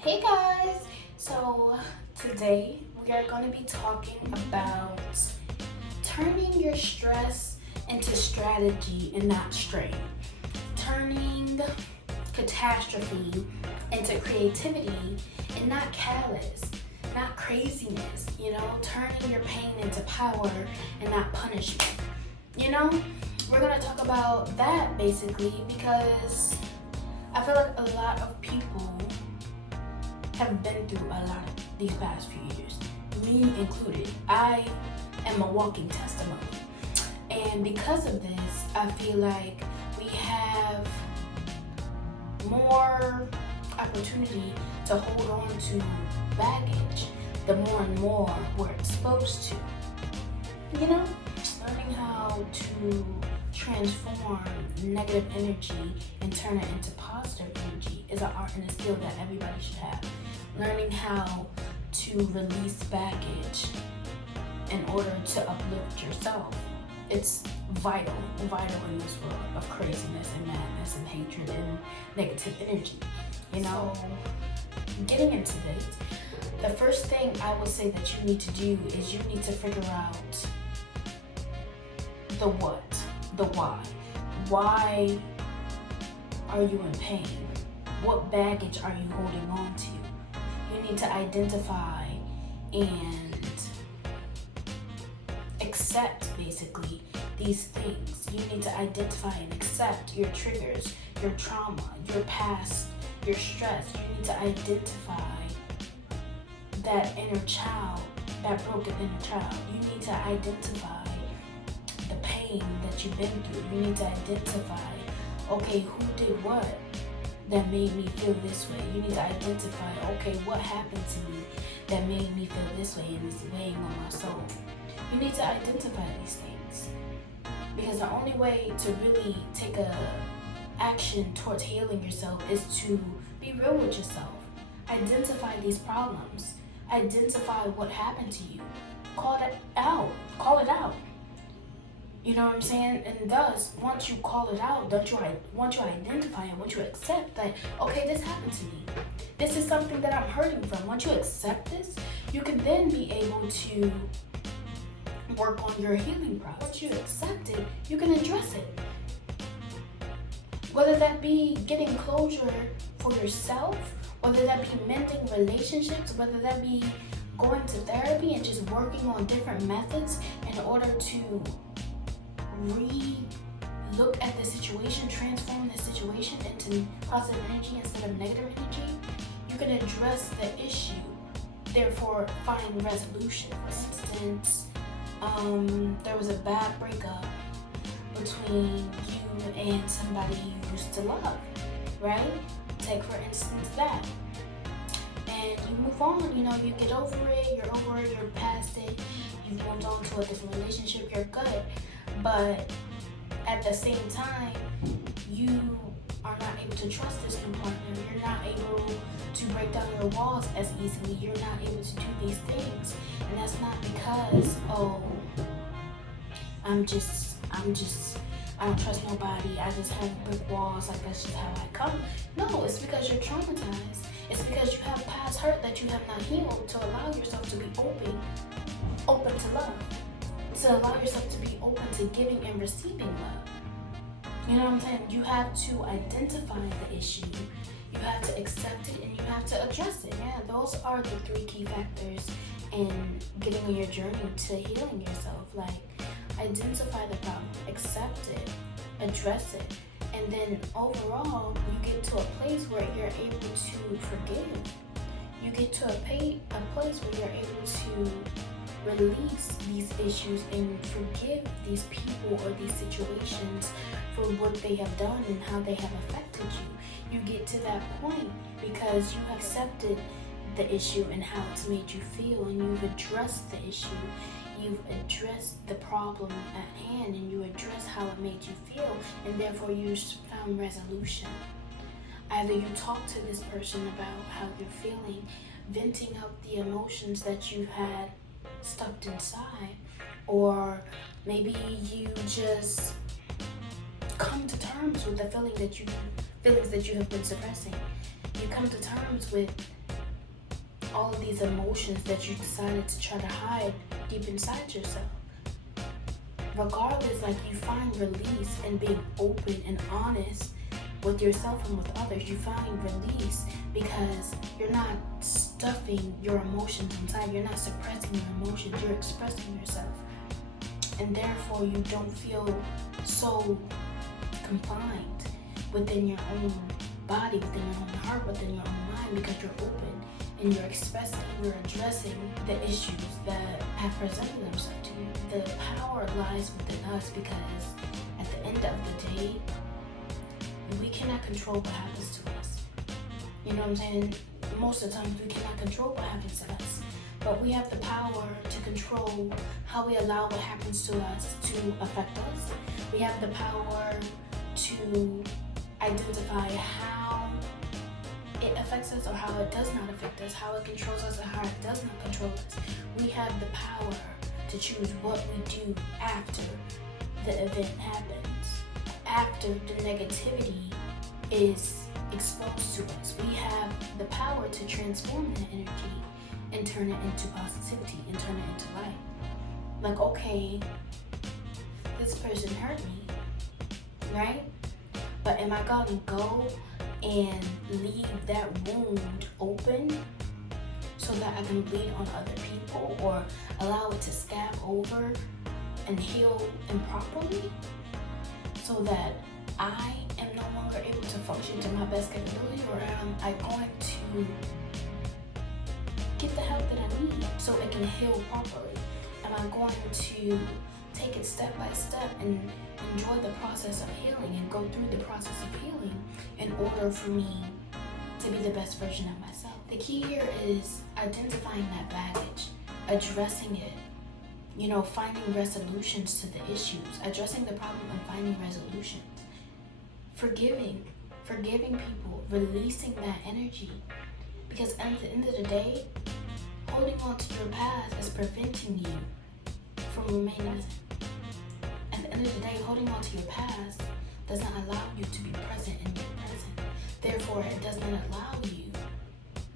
Hey guys! So today we are going to be talking about turning your stress into strategy and not strain. Turning catastrophe into creativity and not callous, not craziness, turning your pain into power and not punishment. You know, we're going to talk about that basically because I feel like a lot of people have been through a lot of these past few years, me included. I am a walking testimony. And because of this, I feel like we have more opportunity to hold on to baggage the more and more we're exposed to. Learning how to transform negative energy and turn it into positive energy is an art and a skill that everybody should have. Learning how to release baggage in order to uplift yourself. It's vital in this world of craziness and madness and hatred and negative energy. Getting into this, the first thing I would say that you need to do is you need to figure out the what, the why. Why are you in pain? What baggage are you holding on to? You need to identify and accept basically these things. You need to identify and accept your triggers, your trauma, your past, your stress. You need to identify that inner child, that broken inner child. You need to identify the pain that you've been through. You need to identify, okay, who did what that made me feel this way. You need to identify, okay, what happened to me that made me feel this way and is weighing on my soul. You need to identify these things, because the only way to really take a action towards healing yourself is to be real with yourself. Identify these problems. Identify what happened to you. Call it out. Call it out. You know what I'm saying? And thus, once you call it out, once you identify and once you accept that, okay, this happened to me. This is something that I'm hurting from. Once you accept this, you can then be able to work on your healing process. Once you accept it, you can address it. Whether that be getting closure for yourself, whether that be mending relationships, whether that be going to therapy and just working on different methods in order to look at the situation, transform the situation into positive energy instead of negative energy, you can address the issue, therefore find resolution. For instance, there was a bad breakup between you and somebody you used to love, right? Take for instance that. And you move on, you get over it, you're past it, you've moved on to a different relationship, you're good. But at the same time, you are not able to trust this new partner. You're not able to break down your walls as easily. You're not able to do these things. And that's not because, I don't trust nobody. I just have brick walls. Like, that's just how I come. No, it's because you're traumatized. It's because you have past hurt that you have not healed to allow yourself to be open to love. To allow yourself to be open to giving and receiving love. You know what I'm saying? You have to identify the issue, you have to accept it, and you have to address it. Yeah, those are the three key factors in getting on your journey to healing yourself. Like, identify the problem, accept it, address it, and then overall, you get to a place where you're able to forgive. You get to a place where you're able to release these issues and forgive these people or these situations for what they have done and how they have affected you. You get to that point because you have accepted the issue and how it's made you feel, and you've addressed the issue. You've addressed the problem at hand, and you address how it made you feel, and therefore you found resolution. Either you talk to this person about how you're feeling, venting out the emotions that you had stuck inside, or maybe you just come to terms with the feelings that you have been suppressing. You come to terms with all of these emotions that you decided to try to hide deep inside yourself. Regardless, like, you find release in being open and honest with yourself and with others. You find release because you're not stuffing your emotions inside. You're not suppressing your emotions. You're expressing yourself. And therefore, you don't feel so confined within your own body, within your own heart, within your own mind, because you're open and you're expressing, you're addressing the issues that have presented themselves to you. The power lies within us, because at the end of the day, we cannot control what happens to us. You know what I'm saying? Most of the times we cannot control what happens to us, but we have the power to control how we allow what happens to us to affect us. We have the power to identify how it affects us or how it does not affect us, how it controls us or how it does not control us. We have the power to choose what we do after the event happens, after the negativity is exposed to us. We have the power to transform that energy and turn it into positivity and turn it into light. Like, okay, this person hurt me, right? But am I gonna go and leave that wound open so that I can bleed on other people, or allow it to scab over and heal improperly so that I am no longer able to function to my best capability? Or am I going to get the help that I need so it can heal properly? Am I going to take it step by step and enjoy the process of healing and go through the process of healing in order for me to be the best version of myself? The key here is identifying that baggage, addressing it, finding resolutions to the issues, addressing the problem and finding resolutions. Forgiving people, releasing that energy. Because at the end of the day, holding on to your past is preventing you from remaining. At the end of the day, holding on to your past does not allow you to be present in your present. Therefore, it does not allow you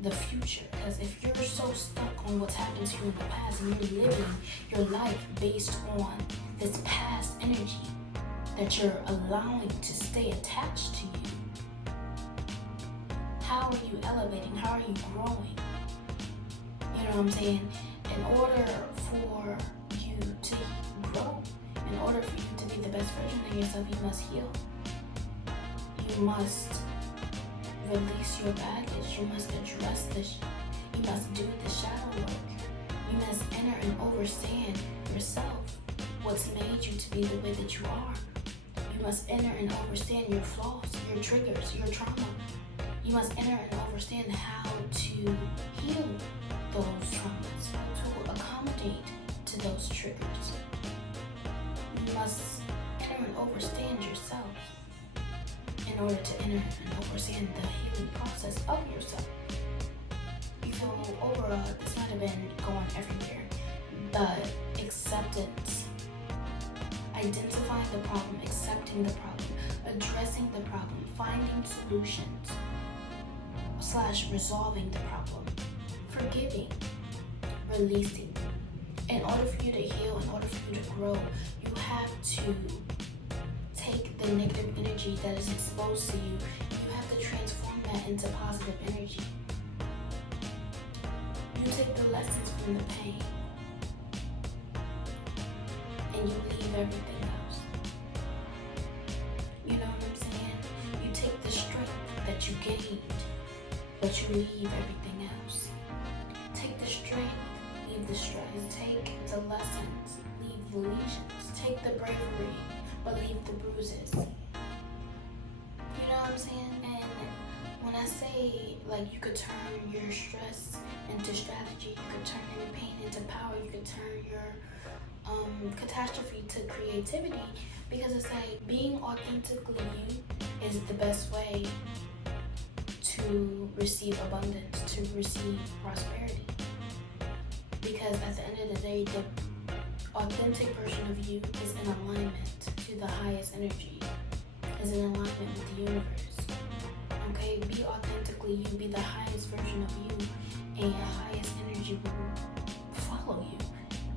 the future. Because if you're so stuck on what's happened to you in the past and you're living your life based on this past energy that you're allowing to stay attached to you, how are you elevating? How are you growing? You know what I'm saying? In order for you to grow, in order for you to be the best version of yourself, you must heal. You must release your baggage. You must address this. You must do the shadow work. You must enter and understand yourself, what's made you to be the way that you are. You must enter and understand your flaws, your triggers, your trauma. You must enter and understand how to heal those traumas, how to accommodate to those triggers. You must enter and understand yourself in order to enter and understand the healing process of yourself. So overall, this might have been going everywhere, but acceptance, identifying the problem, accepting the problem, addressing the problem, finding solutions, / resolving the problem, forgiving, releasing. In order for you to heal, in order for you to grow, you have to take the negative energy that is exposed to you. You have to transform that into positive energy. You take the lessons from the pain and you leave everything else. You know what I'm saying? You take the strength that you gained, but you leave everything else. Take the strength, leave the stress. Take the lessons, leave the lesions. Take the bravery, but leave the bruises. You know what I'm saying? And when I say, like, you could turn your stress into strategy, you could turn your pain into power, you could turn your catastrophe to creativity, because it's like being authentically you is the best way to receive abundance, to receive prosperity. Because at the end of the day, the authentic version of you is in alignment to the highest energy, is in alignment with the universe. Okay, be authentically you, be the highest version of you, and your highest energy will follow you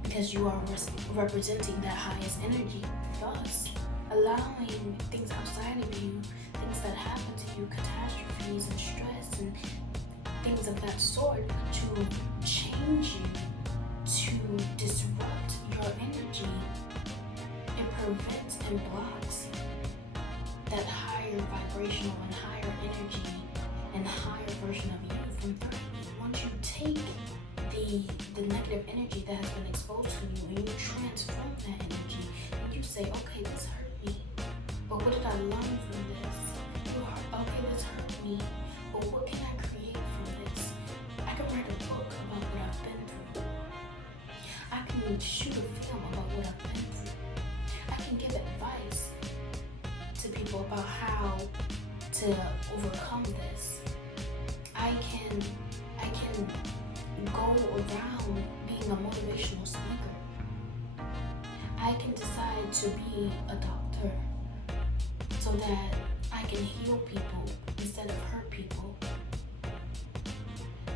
because you are representing that highest energy. Thus, allowing things outside of you, things that happen to you, catastrophes and stress and things of that sort, to change you, to disrupt your energy, it prevents and blocks that higher vibrational and higher energy and higher version of you from thriving. Once you take the negative energy that has been exposed to you and you transform that energy and you say, okay, this hurt me, but what did I learn from this? Okay, this hurt me, but what can I create from this? I can write a book about what I've been through. I can shoot a film about what I've been through. I can give advice to people about how to overcome this. I can go around being a motivational speaker. I can decide to be a doctor so that I can heal people instead of hurt people.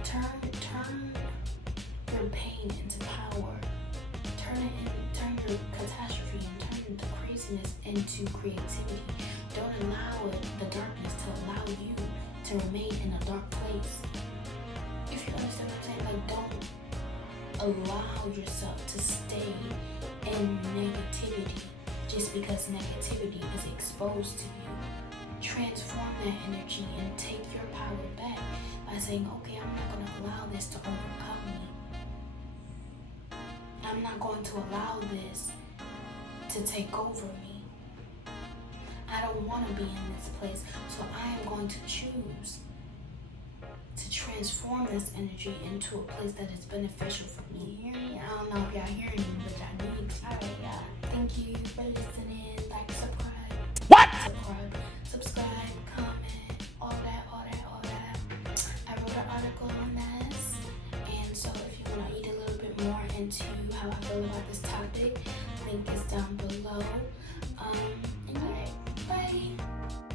Turn your pain into power. Turn your catastrophe and turn the craziness into creativity. Don't allow the darkness to allow you to remain in a dark place. If you understand what I'm saying, like, don't allow yourself to stay in negativity just because negativity is exposed to you. Transform that energy and take your power back by saying, okay, I'm not going to allow this to overcome me. I'm not going to allow this to take over me. I don't want to be in this place, so I am going to choose to transform this energy into a place that is beneficial for me. You hear me? I don't know if y'all hearing me, but y'all need to. Alright, y'all. Thank you for listening. Like, subscribe. What? Subscribe, comment, all that. I wrote an article on this, and so if you want to eat a little bit more into how I feel about this topic, link is down below. And yeah, bye.